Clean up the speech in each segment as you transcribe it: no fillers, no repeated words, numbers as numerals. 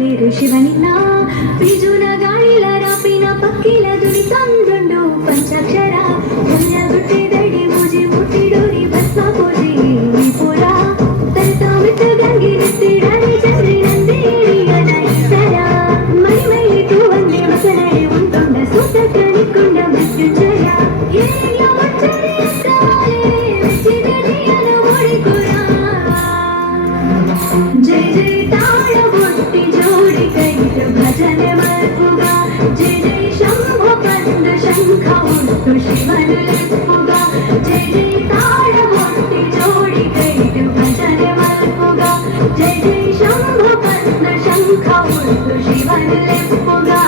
ಕೊಂಡೊಳ್ಳಿರು ಶಿವನಿನ್ನ ಬಿಜುನ ಗಾಳಿಲ ರಾಪಿನ ಪಕ್ಕಿಲ ದುನಿ ತಂದುಂಡು ಪಂಚಾಕ್ಷರ ಗುಟ್ಟಿದಡಿ ಮೂಜಿ ಮುಟ್ಟಿಡೋರಿ ಭಸ್ಮ ಪೂಜಿ ಪುರ ತರತಾಮಿತ ಗಂಗಿ ನೆತ್ತಿಡಾರಿ ಚಂದ್ರಿ ನಂದೇರಿಯ ನೈಸರ ಮೈ ಮೈಲಿಟ್ಟು ಒಂದೇ ಮಸನಡೆ ಉಂಟೊಂಡ ಸೂತ ಕಣಿಕೊಂಡ ಮೃತ್ಯುಂಜಯ ಏಯ ಮಚ್ಚರಿ ತಾಳೆ ಮೆಚ್ಚಿದ ಜೀವನ ಮಾಡಿಕೊರ जय जय ताळ बोट्टी जोडी कैत भजने मल्पुगा जय जय शंभो कंद शंख उट्टु शिवन लिप्पुगा जय जय ताळ बोट्टी जोडी कैत भजने मल्पुगा जय जय शंभो कंद शंख उट्टु शिवन लिप्पुगा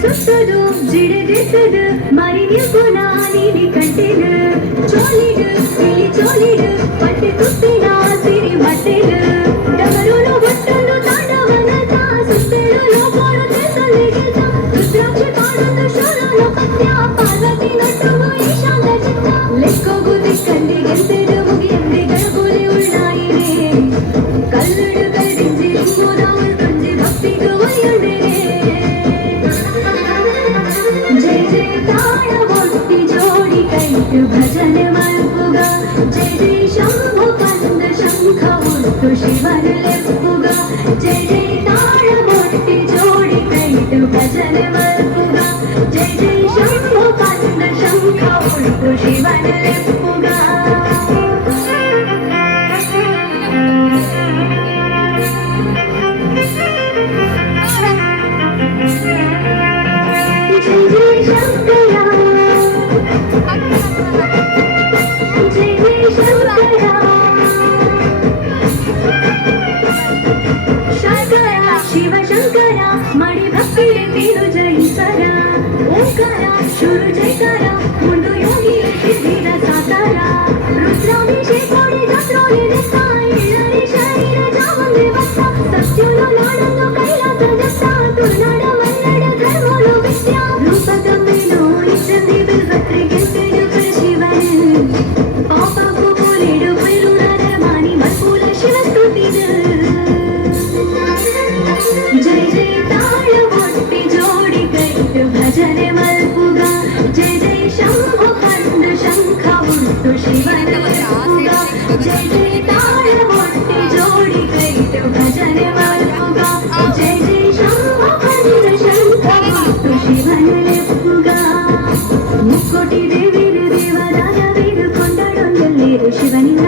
ಸುತ್ತದು ಜಿಡಗೆಸದು ಮರಿನಿಪುನ ನೀಡಿ ಕಂಟೆನು ಚೋಲಿಡು ಇಲ್ಲಿ ಚೋಲಿಡು ಪಟ್ಟೆ ಕುತ್ತಿನ ಸಿರಿ ಮಟ್ಟೆನು ಡಮರುನು ಒಟ್ಟೊಂದು ತಾಂಡವನತ ಸುತ್ತೆಳು ಲೋಕೋನು ತೆಸಲಿಗೆತ ರುದ್ರಾಕ್ಷಿ ಕಾಣುತ್ತ ಶೋರನು ಪತ್ಯ ಪಾರ್ವತಿ ನಟ್ಟುಗು ಈಶಾಂತ ಚಿತ್ತ ಲೆಕ್ಕೋಗು ದಿಕ್ಕಂದಿಗೆಂತೆಡು ಮುಗಿಯಂದೆ ಗಣಗುಲಿ ಉಳ್ಳಾಯಿರೆ ಕಲ್ಲುಡು ಕಲ್ದಿಂಜಿ ಲಿಂಗುದಾವುಲ್ ಕುಂಜಿ ಭಕ್ತಿಗೂ ಒಯ್ಯುಡೆನೆ जय जय ताळ बोट्टी जोडी कैत भजने मल्पुगा जय जय शंभो कंद शंख उट्टु शिवन लिप्पुगा जय जय ताळ बोट्टी जोडी कैत भजने मल्पुगा जय जय शंभो कंद शंख उट्टु शिवन लिप्पुगा शिव शंकर मणि भक्ति तीनु जयसर ओंकार शुरु जयकार मुंडु योगी सिद्धिर साकार रुद्राभिषेकोडि जत्रोनि देस्ता इळरि शरीर जावंदे वस्ತ सत्युनु नाडनु कैलास जस्ता तुर्नाड मन्नड धर्मोनु विद्य रूपकम्मेनु इच्छन्ति बिल्वत्रि ಗೆಂತೆಡು ಶಿವನ ಪಾಪಕು ಪೋಲೆಡು ಪೈರುಣರ ಮಾನಿ ಮಲ್ಪುಲ ಶಿವ ಸ್ತುತಿದು जय जय ताळ बोट्टी जोडी कैत भजने मल्पुगा जय जय शंभो कंद शंख उट्टु शिवन लिप्पुगा जय जय ताळ बोट्टी जोडी कैत भजने मल्पुगा जय जय शंभो कंद शंख उट्टु शिवन लिप्पुगा मुक्कोटी देवीरु देवदानवीरु ಕೊಂಡೊಳ್ಳಿರು ಶಿವನಿನ್ನ